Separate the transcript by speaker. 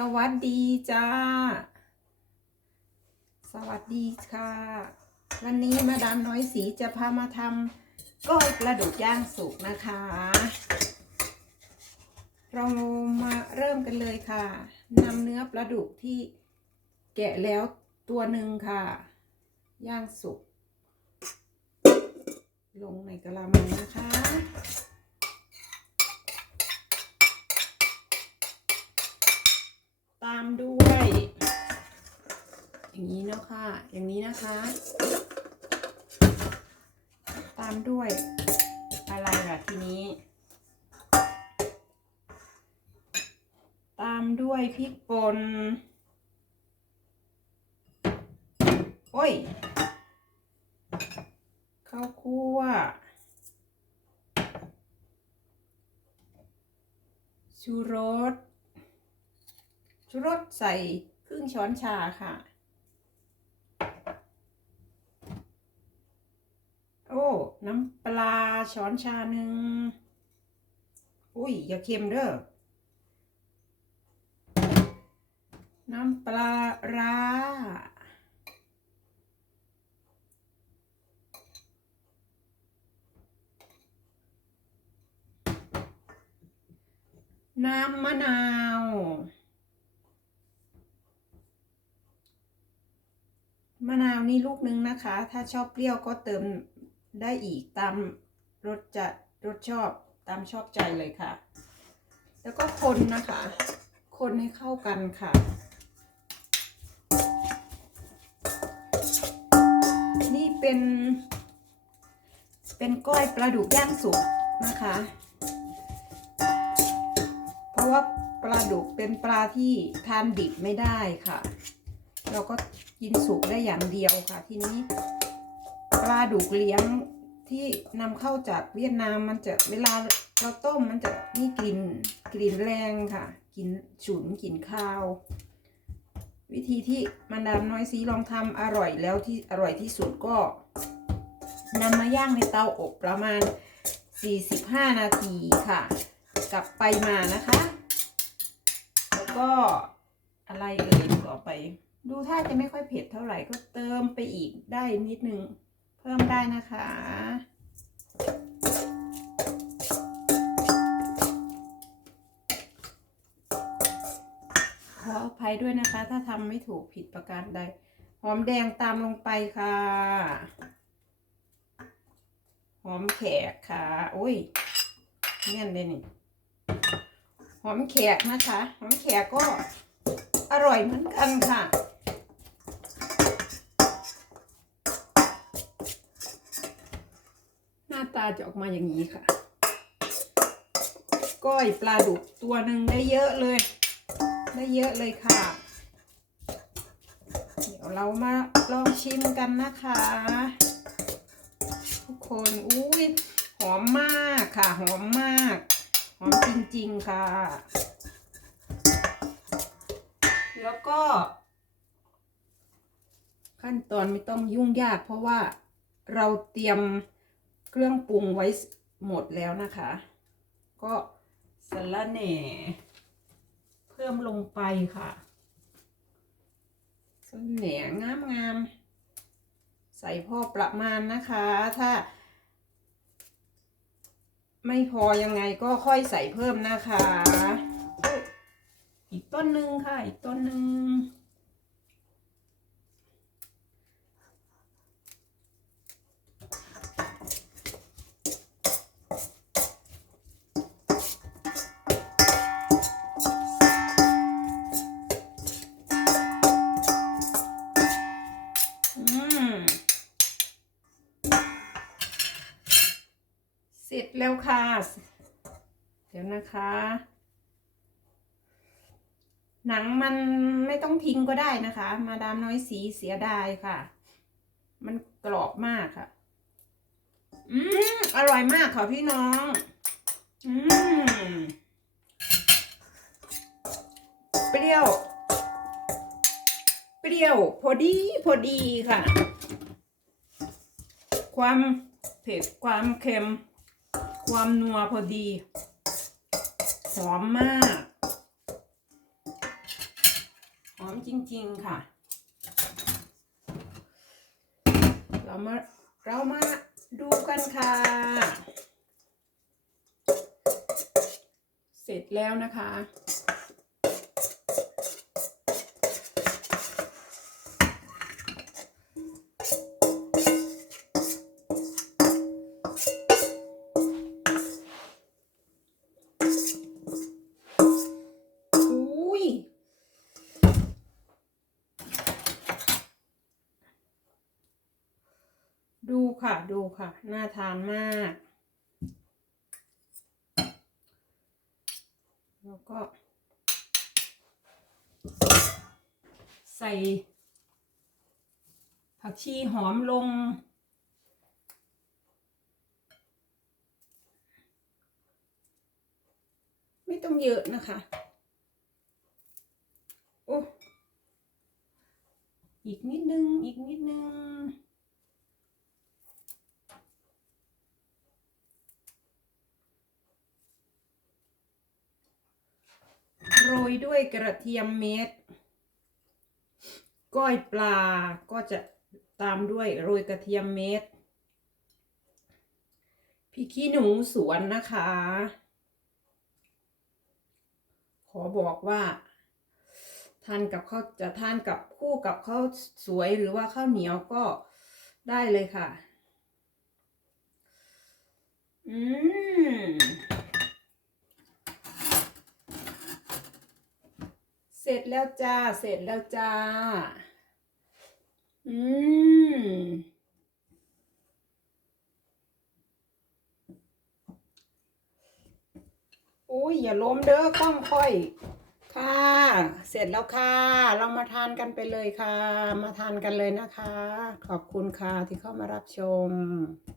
Speaker 1: สวัสดีจ้า สวัสดีค่ะ วันนี้มาดามน้อยสีจะพามาทำก้อยปลาดุกย่างสุกนะคะ เรามาเริ่มกันเลยค่ะนำเนื้อปลาดุกที่แกะแล้วตัวหนึ่งค่ะ ย่างสุก ลงในกระมังนะคะ ด้วย อย่างนี้เนาะค่ะอย่างนี้นะคะ ตามด้วย อะไรล่ะทีนี้ ตามด้วยพริกป่นโอ้ยข้าวคั่วชูรส รสใส่ครึ่งช้อนชาค่ะ โอ้ น้ำปลาช้อนชาหนึ่ง อุ้ย อย่าเค็มเด้อ น้ำปลาร้าน้ำมะนาว มะนาวนี่ลูกนึงนะคะ ถ้าชอบเปรี้ยวก็เติมได้อีกตามรสจะรสชอบตามชอบใจเลยค่ะ แล้วก็คนนะคะ คนให้เข้ากันค่ะ นี่เป็น เป็นก้อยปลาดุกย่างสุกนะคะ เพราะว่าปลาดุกเป็นปลาที่ทานดิบไม่ได้ค่ะ เราก็กินสุกได้อย่างเดียวค่ะ ทีนี้ปลาดุกเลี้ยงที่นำเข้าจากเวียดนามมันจะเวลาเราต้มมันจะมีกลิ่นกลิ่นแรงค่ะกลิ่นฉุนกลิ่นข้าว วิธีที่มันดามน้อยซีลองทำอร่อยแล้วที่อร่อยที่สุดก็นำมาย่างในเตาอบประมาณ 45 นาทีค่ะ กลับไปมานะคะ แล้วก็อะไรเอ่ยต่อไป ดูถ้าจะไม่ค่อยเผ็ดเท่าไหร่ก็เติมไปอีกได้นิดนึง เพิ่มได้นะคะ ขออภัยด้วยนะคะ ถ้าทำไม่ถูกผิดประการใด หอมแดงตามลงไปค่ะ หอมแขกค่ะโอ้ยเงี้ยเลยนี่หอมแขกนะคะ หอมแขกก็อร่อยเหมือนกันค่ะ น้าตาจะออกมาอย่างนี้ค่ะ ก้อยปลาดุกตัวหนึ่งได้เยอะเลย ได้เยอะเลยค่ะ เดี๋ยวเรามาลองชิมกันนะคะ ทุกคนอุ้ยหอมมากค่ะ หอมมาก หอมจริงๆค่ะ แล้วก็ ขั้นตอนไม่ต้องยุ่งยากเพราะว่าเราเตรียม เครื่องปรุงไว้หมดแล้วนะคะ ก็สะระแหน่เพิ่มลงไปค่ะสะระแหน่งามงามๆใส่พอประมาณนะคะ ถ้า ไม่พอยังไงก็ค่อยใส่เพิ่มนะคะ อีกต้นหนึ่งค่ะ อีกต้นหนึ่ง แล้วค่ะ เดี๋ยวนะคะ หนังมันไม่ต้องทิ้งก็ได้นะคะ มาดามน้อยสีเสียดายค่ะ มันกรอบมากค่ะ อืมอร่อยมากค่ะพี่น้อง อืมเปรี้ยว เปรี้ยว พอดีพอดีค่ะ ความเผ็ดความเค็ม ความนัวพอดี หอมมาก หอมจริง ๆ ค่ะ เรามา เรามาดูกันค่ะ เสร็จแล้วนะคะ ดูค่ะดูค่ะ น่าทานมาก แล้วก็ ใส่ ผักชีหอมลง ไม่ต้องเยอะนะคะโอ้อีกนิดนึง อีกนิดนึง โร ยด้วยกระเทียมเม็ดก้อยปลาก็จะตามด้วยโรยกระเทียมเม็ดพริกขี้หนูสวนนะคะ ขอบอกว่าทานกับข้าวจะทานกับคู่กับข้าวสวยหรือว่าข้าวเหนียวก็ได้เลยค่ะ อืม เสร็จแล้วจ้า เสร็จแล้วจ้า อืม อุ้ยอย่าล้มเด้อกล้องค่อย ค่ะ เสร็จแล้วค่ะ เรามาทานกันไปเลยค่ะ มาทานกันเลยนะคะ ขอบคุณค่ะที่เข้ามารับชม